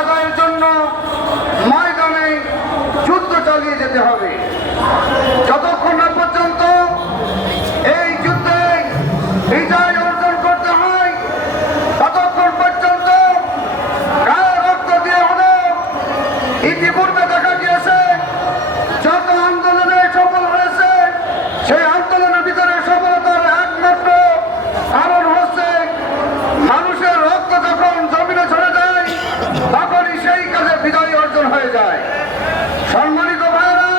আদায়ের জন্য ময়দানে যুদ্ধ চালিয়ে যেতে হবে। যতক্ষণ না পর্যন্ত এই যুদ্ধে বিজয় অর্জন করতে হয় ততক্ষণ পর্যন্ত গায়ে রক্ত দিয়ে হলেও ইতিপূর্বে দেখা গিয়েছে যত আন্দোলনে সফল হয়েছে সেই আন্দোলনের ভিতরে সফলতার একমাত্র কারণ হচ্ছে মানুষের রক্ত যখন জমিনে ঝরে যায় তখনই সেই কাজে বিজয় অর্জন হয়ে যায়। সম্মানিত ভাইরা,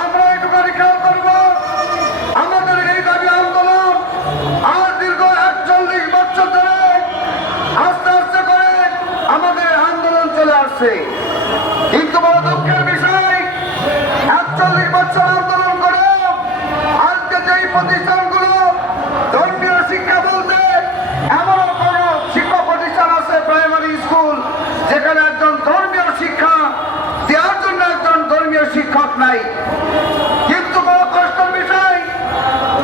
আমরা একটুখানি খেয়াল করব, আমাদের এই দাবি আন্দোলন আর দীর্ঘ 41 বছর ধরে আস্তে আস্তে করে আমাদের আন্দোলন চলে আসছে। কিন্তু বড় দুঃখের বিষয় 41 বছর আন্দোলন করে আজকে যেই প্রতিষ্ঠানগুলো ধর্মীয় শিক্ষা বলতে এমন কোন শিক্ষা প্রতিষ্ঠান আছে প্রাইমারি স্কুল যেখানে একজন ধর্মীয় শিক্ষা দেওয়ার জন্য একজন ধর্মীয় শিক্ষক নাই। কিন্তু বড় কষ্টের বিষয়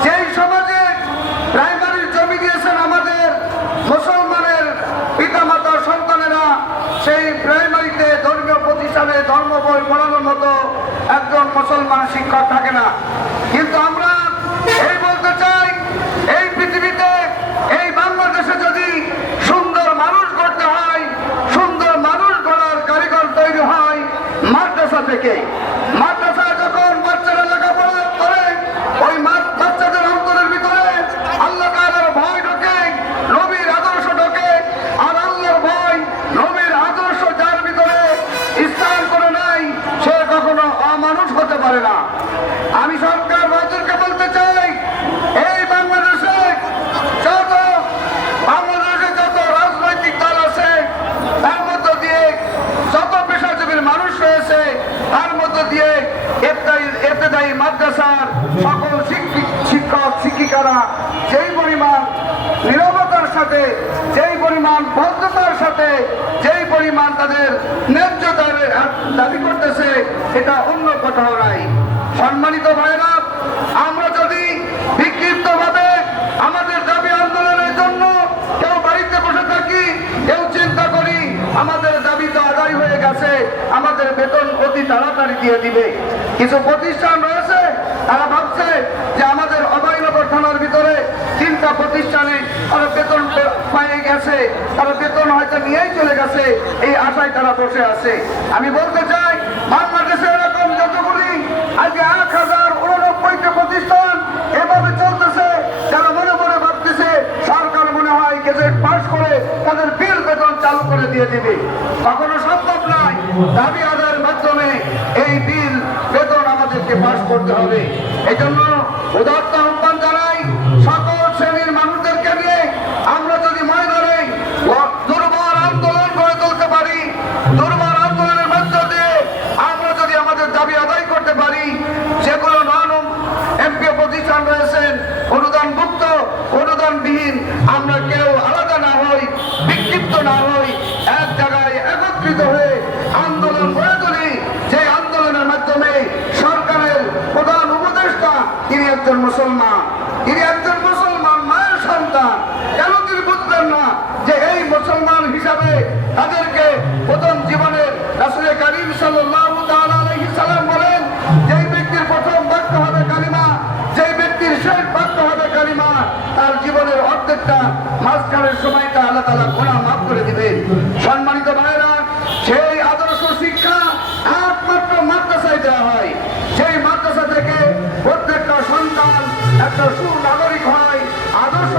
যেই সমাজে প্রাইমারির জমি দিয়েছেন আমাদের মুসলমানের পিতামাতা সন্তানেরা, সেই প্রাইমারিতে ধর্মীয় প্রতিষ্ঠানে ধর্ম বই পড়ানোর মতো একজন মুসলমান শিক্ষক থাকে না। কিন্তু আমরা এই বলতে চাই, এই পৃথিবীতে এই বাংলাদেশে যদি সুন্দর মানুষ গড়তে হয়, সুন্দর মানুষ গড়ার কারিগর তৈরি হয় মাদ্রাসা থেকে। মাদ্রাসায় যখন বাচ্চারা লেখাপড়া করে ওই বাচ্চাদের অন্তরের ভিতরে আল্লাহ তাআলার ভয় ঢোকে, নবীর আদর্শ ঢোকে। আর আল্লাহর ভয়, নবীর আদর্শ যার ভিতরে স্থান করে নাই সে কখনো অমানুষ হতে পারে না। আমি সরকার বাহাদুরকে বলতে চাই, এই বাংলাদেশে যত রাজনৈতিক দল আছে তার মধ্য দিয়ে যত পেশাজীবীর মানুষ রয়েছে তার মধ্য দিয়ে ইবতেদায়ী মাদ্রাসার সকল শিক্ষক শিক্ষিকারা যেই পরিমাণ নীরবতার সাথে, যেই পরিমাণ ভদ্রতার সাথে, যেই পরিমাণ তাদের ন্যায্য দাবি করতেছে এটা অন্য কোথাও নাই। সম্মানিত ভাইরা, আমরা যদি বিক্ষিপ্তভাবে আমাদের দাবি আন্দোলনের জন্য কেউ বাড়িতে বসে থাকি, কেউ চিন্তা করি আমাদের দাবি তো আদায় হয়ে গেছে, আমাদের বেতন অতি তাড়াতাড়ি দিয়ে দিবে। কিছু প্রতিষ্ঠান রয়েছে তারা ভাবছে যে আমাদের অভয়নগর থানার ভিতরে 3টা প্রতিষ্ঠানে তারা বেতন পেয়ে গেছে, তারা বেতন হয়তো নিয়েই চলে গেছে, এই আশায় তারা বসে আছে। আমি বলতে চাই বাংলাদেশে এরকম যতগুলি আজকে 1089টা প্রতিষ্ঠান এভাবে চলতেছে, যারা মনে মনে ভাবতেছে সরকার মনে হয় গেজেট পাস করে তাদের বিল বেতন চালু করে দিয়ে দিবে। কখনো সম্ভব নয়। দাবি আদায়ের মাধ্যমে এই বিল বেতন আমাদেরকে পাস করতে হবে। এই জন্য উদাত্ত আহ্বান জানাই সকল শ্রেণীর মানুষদেরকে নিয়ে আমরা যদি ময়দানে দুর্বার আন্দোলন গড়ে তুলতে পারি, দুর্বার আন্দোলনের মধ্য দিয়ে আমরা যদি আমাদের দাবি আদায় করতে পারি, যেগুলো নন এমপি প্রতিষ্ঠান রয়েছেন অনুদানভুক্ত অনুদানবিহীন, আমরা কেউ আলাদা না হই, বিক্ষিপ্ত না হই, এক জায়গায় একত্রিত হয়ে আন্দোলন গড়ে তুলি। যে আন্দোলনের মাধ্যমে সরকারের প্রধান উপদেষ্টা তিনি একজন মুসলমান, তিনি একজন মুসলমান মায়ের সন্তান। কেন তিনি বুঝলেন না যে এই মুসলমান হিসাবে তাদেরকে প্রথম জীবনের রাসূল কারীম সাল্লাল্লাহু তাআলা আলাইহি সাল্লাম বলেন, যেই ব্যক্তির প্রথম বাক্য হবে কালিমা, যেই ব্যক্তির শেষ বাক্য হবে কালিমা, তার জীবনের অর্ধেকটা মাঝখানের সময়টা আল্লাহ তাআলা গুনাহ মাফ করে দিবেন। সম্মানিত ভাইরা, সেই আদর্শ শিক্ষা একমাত্র মাদ্রাসায় দেওয়া হয়। সেই মাদ্রাসা থেকে প্রত্যেকটা সন্তান একটা সুনাগরিক হয়, আদর্শ